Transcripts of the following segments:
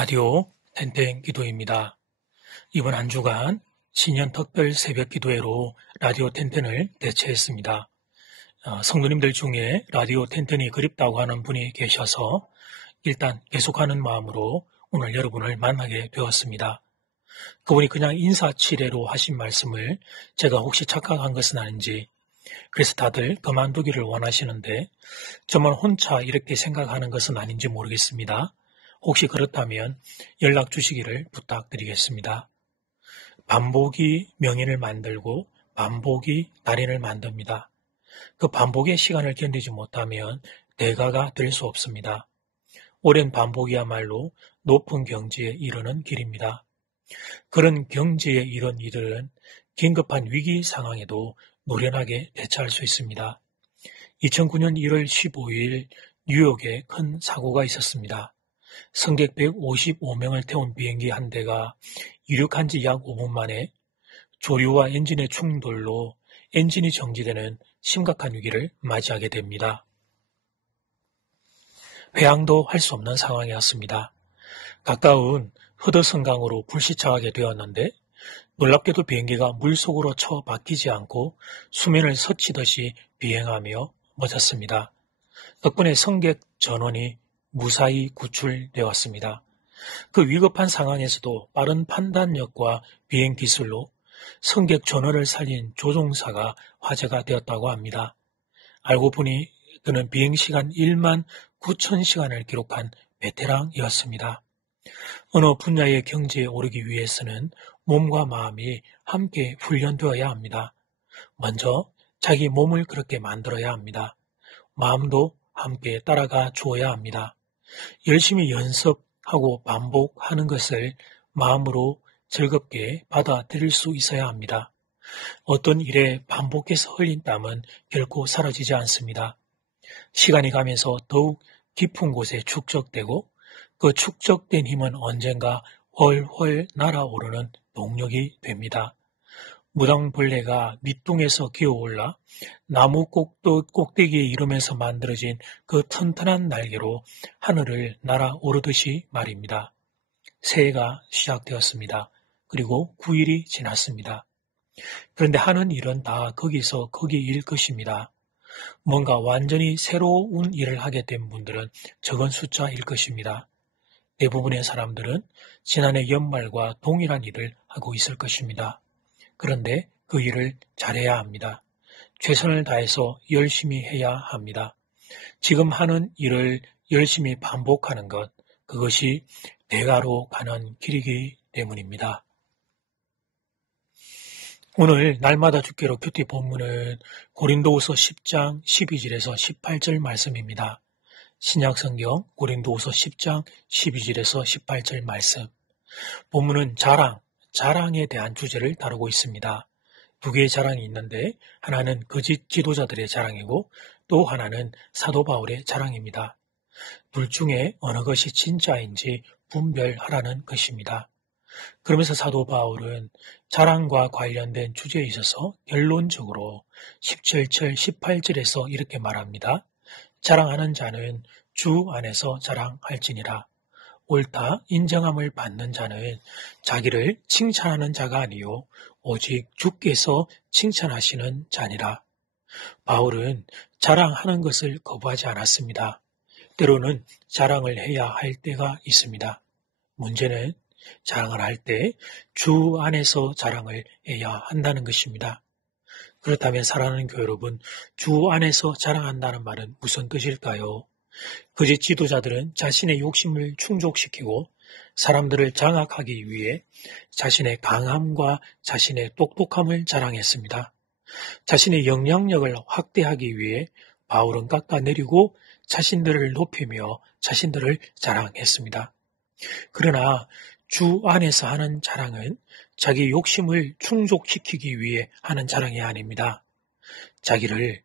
라디오 땡땡 기도입니다. 이번 한 주간 신년 특별 새벽 기도회로 라디오 땡땡을 대체했습니다. 성도님들 중에 라디오 땡땡이 그립다고 하는 분이 계셔서 일단 계속하는 마음으로 오늘 여러분을 만나게 되었습니다. 그분이 그냥 인사치레로 하신 말씀을 제가 혹시 착각한 것은 아닌지, 그래서 다들 그만두기를 원하시는데 저만 혼자 이렇게 생각하는 것은 아닌지 모르겠습니다. 혹시 그렇다면 연락 주시기를 부탁드리겠습니다. 반복이 명인을 만들고 반복이 달인을 만듭니다. 그 반복의 시간을 견디지 못하면 대가가 될 수 없습니다. 오랜 반복이야말로 높은 경지에 이르는 길입니다. 그런 경지에 이른 이들은 긴급한 위기 상황에도 노련하게 대처할 수 있습니다. 2009년 1월 15일 뉴욕에 큰 사고가 있었습니다. 승객 155명을 태운 비행기 한 대가 이륙한 지 약 5분 만에 조류와 엔진의 충돌로 엔진이 정지되는 심각한 위기를 맞이하게 됩니다. 회항도 할 수 없는 상황이었습니다. 가까운 허드슨강으로 불시착하게 되었는데 놀랍게도 비행기가 물속으로 처박히지 않고 수면을 스치듯이 비행하며 멎었습니다. 덕분에 승객 전원이 무사히 구출되었습니다. 그 위급한 상황에서도 빠른 판단력과 비행 기술로 승객 전원을 살린 조종사가 화제가 되었다고 합니다. 알고 보니 그는 비행시간 1만 9천 시간을 기록한 베테랑이었습니다. 어느 분야의 경지에 오르기 위해서는 몸과 마음이 함께 훈련되어야 합니다. 먼저 자기 몸을 그렇게 만들어야 합니다. 마음도 함께 따라가 주어야 합니다. 열심히 연습하고 반복하는 것을 마음으로 즐겁게 받아들일 수 있어야 합니다. 어떤 일에 반복해서 흘린 땀은 결코 사라지지 않습니다. 시간이 가면서 더욱 깊은 곳에 축적되고 그 축적된 힘은 언젠가 훨훨 날아오르는 동력이 됩니다. 무당벌레가 밑둥에서 기어올라 나무 꼭대기에 이르면서 만들어진 그 튼튼한 날개로 하늘을 날아오르듯이 말입니다. 새해가 시작되었습니다. 그리고 9일이 지났습니다. 그런데 하는 일은 다 거기서 거기일 것입니다. 뭔가 완전히 새로운 일을 하게 된 분들은 적은 숫자일 것입니다. 대부분의 사람들은 지난해 연말과 동일한 일을 하고 있을 것입니다. 그런데 그 일을 잘해야 합니다. 최선을 다해서 열심히 해야 합니다. 지금 하는 일을 열심히 반복하는 것, 그것이 대가로 가는 길이기 때문입니다. 오늘 날마다 주께로 큐티 본문은 고린도후서 10장 12절에서 18절 말씀입니다. 신약성경 고린도후서 10장 12절에서 18절 말씀. 본문은 자랑에 대한 주제를 다루고 있습니다. 두 개의 자랑이 있는데 하나는 거짓 지도자들의 자랑이고 또 하나는 사도 바울의 자랑입니다. 둘 중에 어느 것이 진짜인지 분별하라는 것입니다. 그러면서 사도 바울은 자랑과 관련된 주제에 있어서 결론적으로 17절, 18절에서 이렇게 말합니다. 자랑하는 자는 주 안에서 자랑할지니라. 옳다 인정함을 받는 자는 자기를 칭찬하는 자가 아니요 오직 주께서 칭찬하시는 자니라. 바울은 자랑하는 것을 거부하지 않았습니다. 때로는 자랑을 해야 할 때가 있습니다. 문제는 자랑을 할 때 주 안에서 자랑을 해야 한다는 것입니다. 그렇다면 사랑하는 교회 여러분, 주 안에서 자랑한다는 말은 무슨 뜻일까요? 거짓 지도자들은 자신의 욕심을 충족시키고 사람들을 장악하기 위해 자신의 강함과 자신의 똑똑함을 자랑했습니다. 자신의 영향력을 확대하기 위해 바울은 깎아내리고 자신들을 높이며 자신들을 자랑했습니다. 그러나 주 안에서 하는 자랑은 자기 욕심을 충족시키기 위해 하는 자랑이 아닙니다. 자기를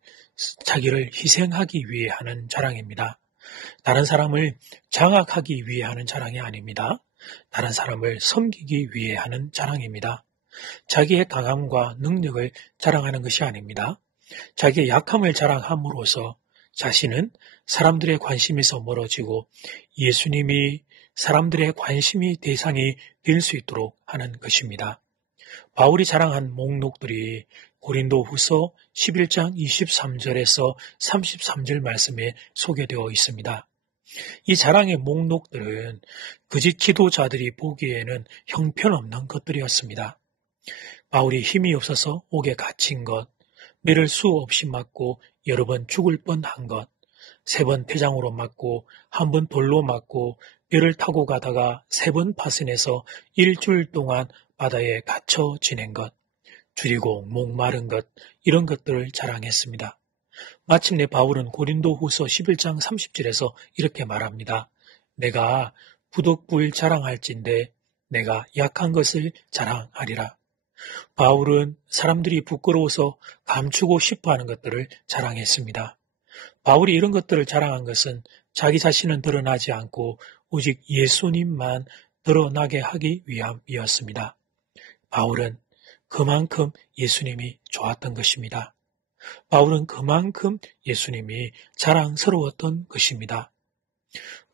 희생하기 위해 하는 자랑입니다. 다른 사람을 장악하기 위해 하는 자랑이 아닙니다. 다른 사람을 섬기기 위해 하는 자랑입니다. 자기의 강함과 능력을 자랑하는 것이 아닙니다. 자기의 약함을 자랑함으로써 자신은 사람들의 관심에서 멀어지고 예수님이 사람들의 관심이 대상이 될 수 있도록 하는 것입니다. 바울이 자랑한 목록들이 고린도후서 11장 23절에서 33절 말씀에 소개되어 있습니다. 이 자랑의 목록들은 거짓 기도자들이 보기에는 형편없는 것들이었습니다. 바울이 힘이 없어서 옥에 갇힌 것, 매를 수 없이 맞고 여러 번 죽을 뻔한 것, 3번 태장으로 맞고 1번 돌로 맞고 배를 타고 가다가 3번 파선해서 일주일 동안 바다에 갇혀 지낸 것, 줄이고 목마른 것, 이런 것들을 자랑했습니다. 마침내 바울은 고린도후서 11장 30절에서 이렇게 말합니다. 내가 부득불 자랑할진대 내가 약한 것을 자랑하리라. 바울은 사람들이 부끄러워서 감추고 싶어하는 것들을 자랑했습니다. 바울이 이런 것들을 자랑한 것은 자기 자신은 드러나지 않고 오직 예수님만 드러나게 하기 위함이었습니다. 바울은 그만큼 예수님이 좋았던 것입니다. 바울은 그만큼 예수님이 자랑스러웠던 것입니다.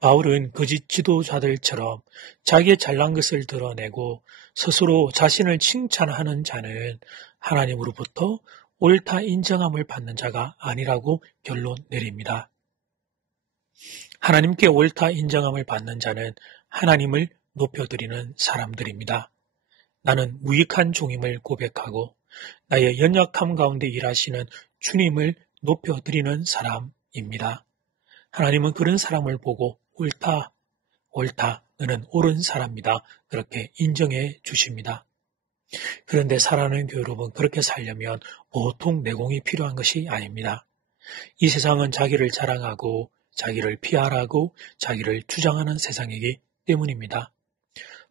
바울은 거짓 지도자들처럼 자기의 잘난 것을 드러내고 스스로 자신을 칭찬하는 자는 하나님으로부터 옳다 인정함을 받는 자가 아니라고 결론 내립니다. 하나님께 옳다 인정함을 받는 자는 하나님을 높여드리는 사람들입니다. 나는 무익한 종임을 고백하고 나의 연약함 가운데 일하시는 주님을 높여드리는 사람입니다. 하나님은 그런 사람을 보고 옳다, 너는 옳은 사람이다, 그렇게 인정해 주십니다. 그런데 사랑하는 교회 여러분, 그렇게 살려면 보통 내공이 필요한 것이 아닙니다. 이 세상은 자기를 자랑하고 자기를 피하라고 자기를 주장하는 세상이기 때문입니다.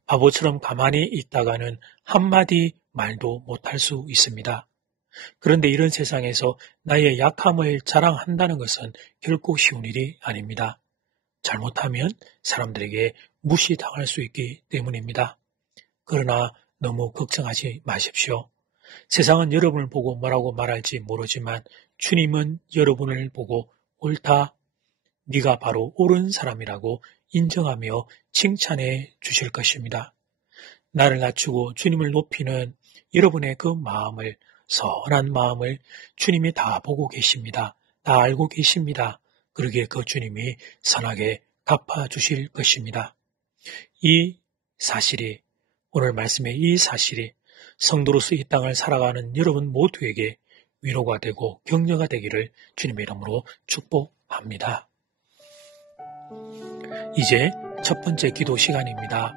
바보처럼 가만히 있다가는 한마디 말도 못할 수 있습니다. 그런데 이런 세상에서 나의 약함을 자랑한다는 것은 결코 쉬운 일이 아닙니다. 잘못하면 사람들에게 무시당할 수 있기 때문입니다. 그러나 너무 걱정하지 마십시오. 세상은 여러분을 보고 뭐라고 말할지 모르지만 주님은 여러분을 보고 옳다, 네가 바로 옳은 사람이라고 인정하며 칭찬해 주실 것입니다. 나를 낮추고 주님을 높이는 여러분의 그 마음을, 선한 마음을 주님이 다 보고 계십니다. 다 알고 계십니다. 그러기에 그 주님이 선하게 갚아주실 것입니다. 이 사실이, 오늘 말씀의 이 사실이 성도로서 이 땅을 살아가는 여러분 모두에게 위로가 되고 격려가 되기를 주님의 이름으로 축복합니다. 이제 첫 번째 기도 시간입니다.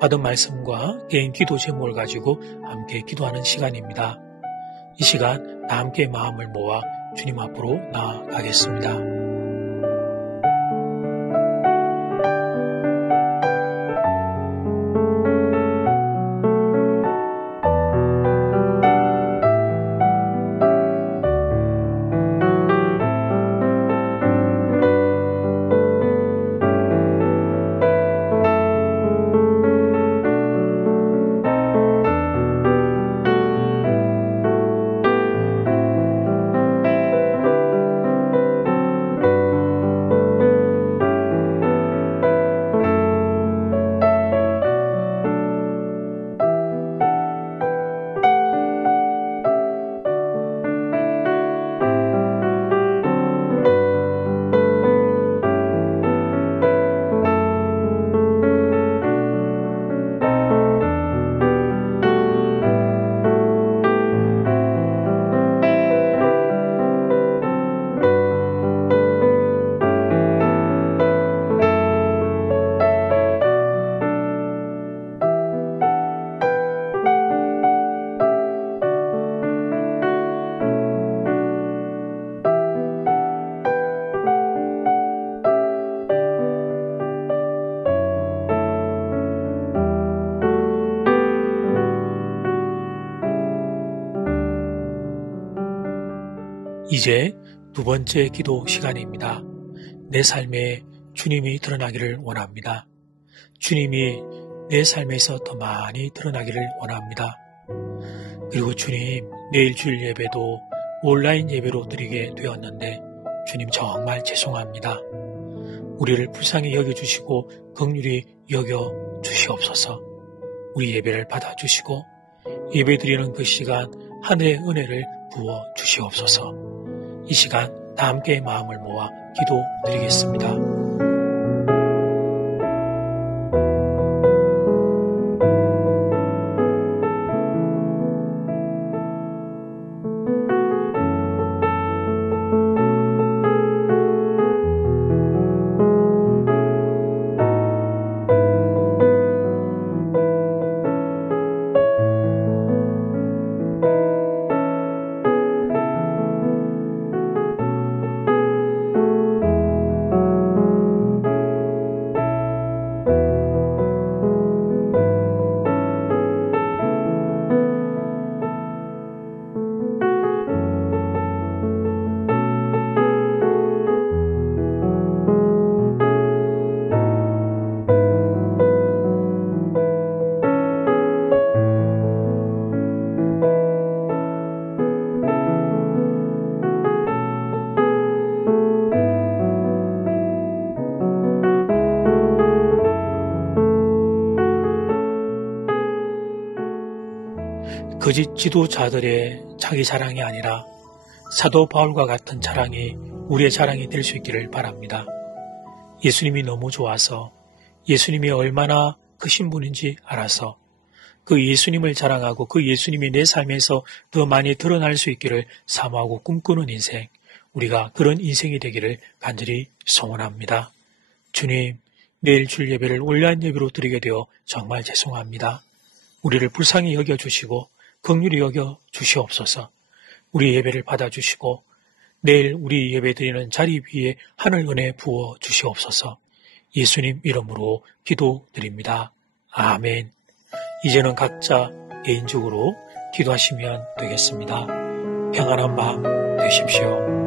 받은 말씀과 개인 기도 제목을 가지고 함께 기도하는 시간입니다. 이 시간 다 함께 마음을 모아 주님 앞으로 나아가겠습니다. 이제 두 번째 기도 시간입니다. 내 삶에 주님이 드러나기를 원합니다. 주님이 내 삶에서 더 많이 드러나기를 원합니다. 그리고 주님, 내일 주일 예배도 온라인 예배로 드리게 되었는데 주님 정말 죄송합니다. 우리를 불쌍히 여겨주시고 긍휼히 여겨주시옵소서. 우리 예배를 받아주시고 예배드리는 그 시간 하늘의 은혜를 부어주시옵소서. 이 시간 다 함께 마음을 모아 기도드리겠습니다. 거짓 지도자들의 자기 자랑이 아니라 사도 바울과 같은 자랑이 우리의 자랑이 될 수 있기를 바랍니다. 예수님이 너무 좋아서 예수님이 얼마나 크신 분인지 알아서 그 예수님을 자랑하고 그 예수님이 내 삶에서 더 많이 드러날 수 있기를 사모하고 꿈꾸는 인생, 우리가 그런 인생이 되기를 간절히 소원합니다. 주님, 내일 줄 예배를 온라인 예배로 드리게 되어 정말 죄송합니다. 우리를 불쌍히 여겨주시고 긍휼히 여겨 주시옵소서. 우리 예배를 받아주시고 내일 우리 예배 드리는 자리 위에 하늘 은혜 부어 주시옵소서. 예수님 이름으로 기도드립니다. 아멘. 이제는 각자 개인적으로 기도하시면 되겠습니다. 평안한 밤 되십시오.